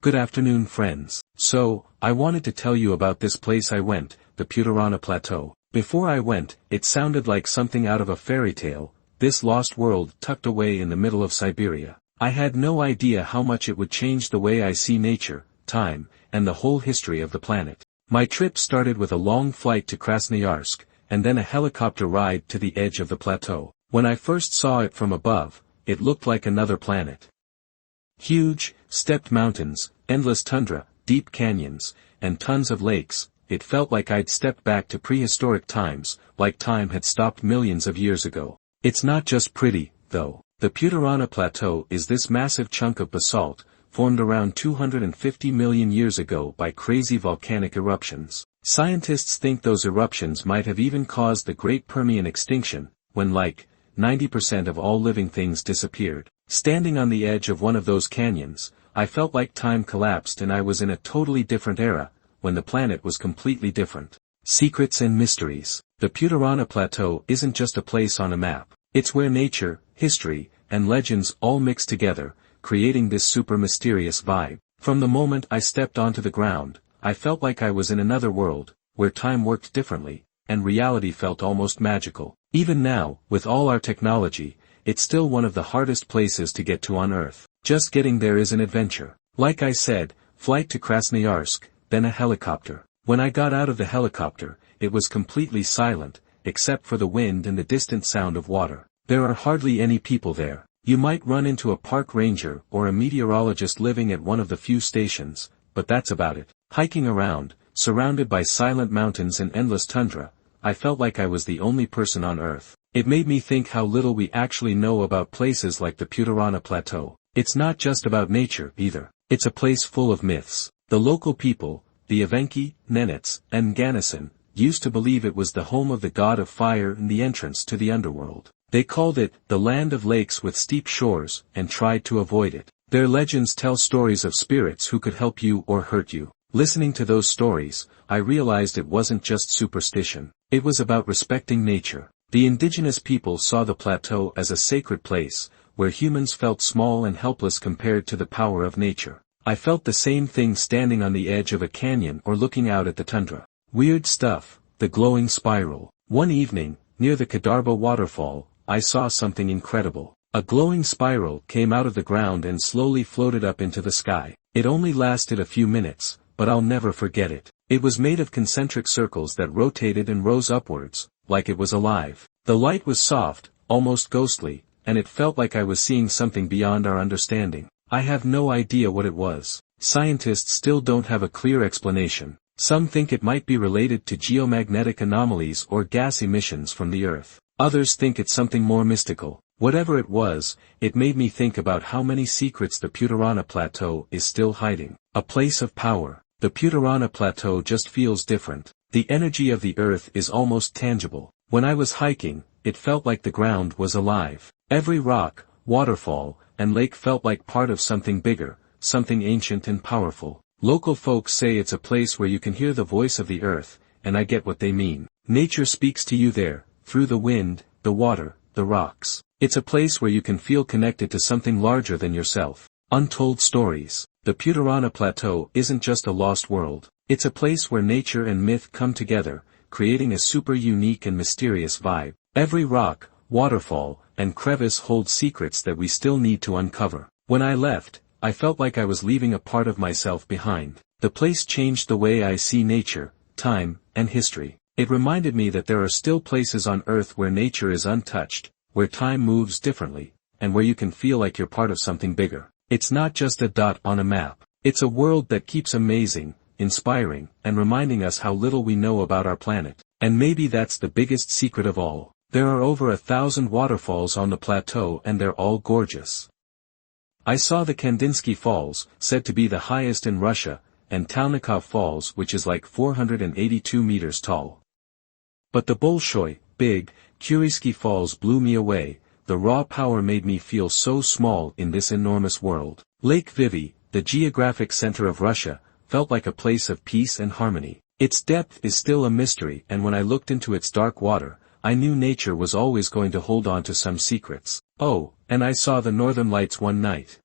Good afternoon, friends. So, I wanted to tell you about this place I went, the Putorana Plateau. Before I went, it sounded like something out of a fairy tale, this lost world tucked away in the middle of Siberia. I had no idea how much it would change the way I see nature, time, and the whole history of the planet. My trip started with a long flight to Krasnoyarsk, and then a helicopter ride to the edge of the plateau. When I first saw it from above, it looked like another planet. Huge, stepped mountains, endless tundra, deep canyons, and tons of lakes. It felt like I'd stepped back to prehistoric times, like time had stopped millions of years ago. It's not just pretty, though. The Putorana Plateau is this massive chunk of basalt, formed around 250 million years ago by crazy volcanic eruptions. Scientists think those eruptions might have even caused the Great Permian extinction, when 90% of all living things disappeared. Standing on the edge of one of those canyons, I felt like time collapsed and I was in a totally different era, when the planet was completely different. Secrets and mysteries. The Putorana Plateau isn't just a place on a map. It's where nature, history, and legends all mix together, creating this super mysterious vibe. From the moment I stepped onto the ground, I felt like I was in another world, where time worked differently, and reality felt almost magical. Even now, with all our technology, it's still one of the hardest places to get to on Earth. Just getting there is an adventure. Like I said, flight to Krasnoyarsk, then a helicopter. When I got out of the helicopter, it was completely silent, except for the wind and the distant sound of water. There are hardly any people there. You might run into a park ranger or a meteorologist living at one of the few stations, but that's about it. Hiking around, surrounded by silent mountains and endless tundra, I felt like I was the only person on Earth. It made me think how little we actually know about places like the Putorana Plateau. It's not just about nature, either. It's a place full of myths. The local people, the Evenki, Nenets, and Ganesen, used to believe it was the home of the god of fire and the entrance to the underworld. They called it the land of lakes with steep shores and tried to avoid it. Their legends tell stories of spirits who could help you or hurt you. Listening to those stories, I realized it wasn't just superstition. It was about respecting nature. The indigenous people saw the plateau as a sacred place, where humans felt small and helpless compared to the power of nature. I felt the same thing standing on the edge of a canyon or looking out at the tundra. Weird stuff, the glowing spiral. One evening, near the Kadarba waterfall, I saw something incredible. A glowing spiral came out of the ground and slowly floated up into the sky. It only lasted a few minutes, but I'll never forget it. It was made of concentric circles that rotated and rose upwards, like it was alive. The light was soft, almost ghostly, and it felt like I was seeing something beyond our understanding. I have no idea what it was. Scientists still don't have a clear explanation. Some think it might be related to geomagnetic anomalies or gas emissions from the Earth. Others think it's something more mystical. Whatever it was, it made me think about how many secrets the Putorana Plateau is still hiding. A place of power. The Putorana Plateau just feels different. The energy of the Earth is almost tangible. When I was hiking, it felt like the ground was alive. Every rock, waterfall, and lake felt like part of something bigger, something ancient and powerful. Local folks say it's a place where you can hear the voice of the Earth, and I get what they mean. Nature speaks to you there, through the wind, the water, the rocks. It's a place where you can feel connected to something larger than yourself. Untold stories. The Putorana Plateau isn't just a lost world. It's a place where nature and myth come together, creating a super unique and mysterious vibe. Every rock, waterfall, and crevice holds secrets that we still need to uncover. When I left, I felt like I was leaving a part of myself behind. The place changed the way I see nature, time, and history. It reminded me that there are still places on Earth where nature is untouched, where time moves differently, and where you can feel like you're part of something bigger. It's not just a dot on a map. It's a world that keeps amazing, inspiring, and reminding us how little we know about our planet. And maybe that's the biggest secret of all. There are over 1,000 waterfalls on the plateau and they're all gorgeous. I saw the Kandinsky Falls, said to be the highest in Russia, and Talnikov Falls, which is like 482 meters tall. But the Bolshoi, big, Kurisky Falls blew me away. The raw power made me feel so small in this enormous world. Lake Vivi, the geographic center of Russia, felt like a place of peace and harmony. Its depth is still a mystery, and when I looked into its dark water, I knew nature was always going to hold on to some secrets. Oh, and I saw the northern lights one night.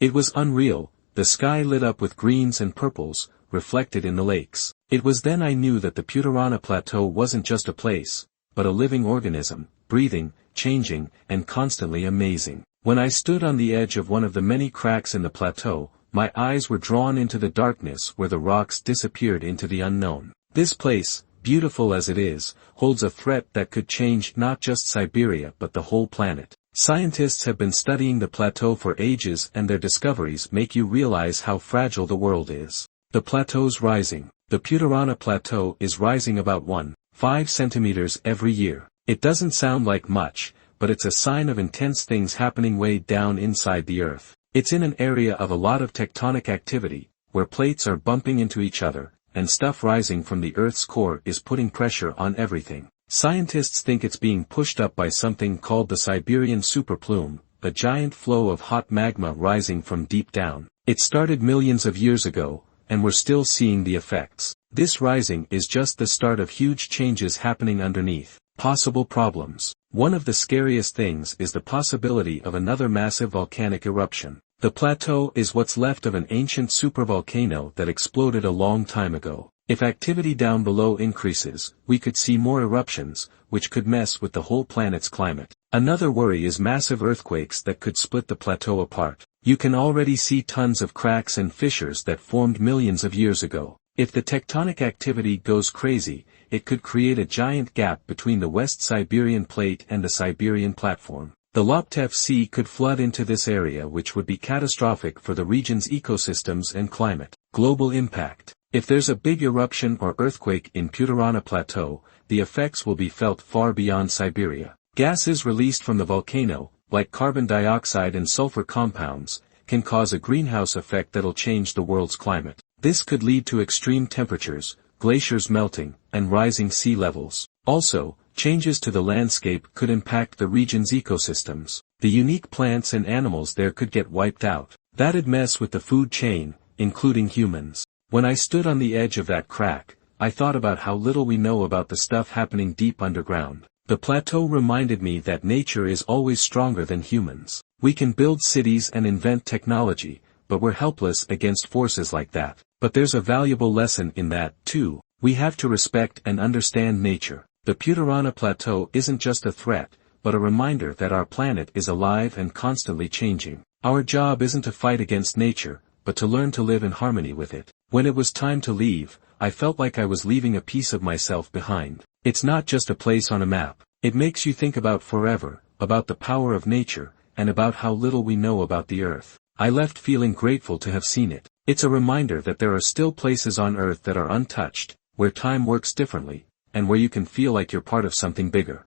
It was unreal. the sky lit up with greens and purples, reflected in the lakes. It was then I knew that the Putorana Plateau wasn't just a place, but a living organism, breathing, changing, and constantly amazing. When I stood on the edge of one of the many cracks in the plateau, my eyes were drawn into the darkness where the rocks disappeared into the unknown. This place, beautiful as it is, holds a threat that could change not just Siberia but the whole planet. Scientists have been studying the plateau for ages, and their discoveries make you realize how fragile the world is. The plateau's rising. The Putorana Plateau is rising about 1.5 centimeters every year. It doesn't sound like much, but it's a sign of intense things happening way down inside the earth. It's in an area of a lot of tectonic activity, where plates are bumping into each other, and stuff rising from the Earth's core is putting pressure on everything. Scientists think it's being pushed up by something called the Siberian superplume, a giant flow of hot magma rising from deep down. It started millions of years ago, and we're still seeing the effects. This rising is just the start of huge changes happening underneath. Possible problems. One of the scariest things is the possibility of another massive volcanic eruption. The plateau is what's left of an ancient supervolcano that exploded a long time ago. If activity down below increases, we could see more eruptions, which could mess with the whole planet's climate. Another worry is massive earthquakes that could split the plateau apart. You can already see tons of cracks and fissures that formed millions of years ago. If the tectonic activity goes crazy, it could create a giant gap between the West Siberian plate and the Siberian platform. The Laptev Sea could flood into this area, which would be catastrophic for the region's ecosystems and climate. Global impact. If there's a big eruption or earthquake in Putorana Plateau, the effects will be felt far beyond Siberia. Gases released from the volcano, like carbon dioxide and sulfur compounds, can cause a greenhouse effect that'll change the world's climate. This could lead to extreme temperatures, glaciers melting, and rising sea levels. Also, changes to the landscape could impact the region's ecosystems. The unique plants and animals there could get wiped out. That'd mess with the food chain, including humans. When I stood on the edge of that crack, I thought about how little we know about the stuff happening deep underground. The plateau reminded me that nature is always stronger than humans. We can build cities and invent technology, but we're helpless against forces like that. But there's a valuable lesson in that, too. We have to respect and understand nature. The Putorana Plateau isn't just a threat, but a reminder that our planet is alive and constantly changing. Our job isn't to fight against nature, but to learn to live in harmony with it. When it was time to leave, I felt like I was leaving a piece of myself behind. It's not just a place on a map. It makes you think about forever, about the power of nature, and about how little we know about the Earth. I left feeling grateful to have seen it. It's a reminder that there are still places on Earth that are untouched, where time works differently, and where you can feel like you're part of something bigger.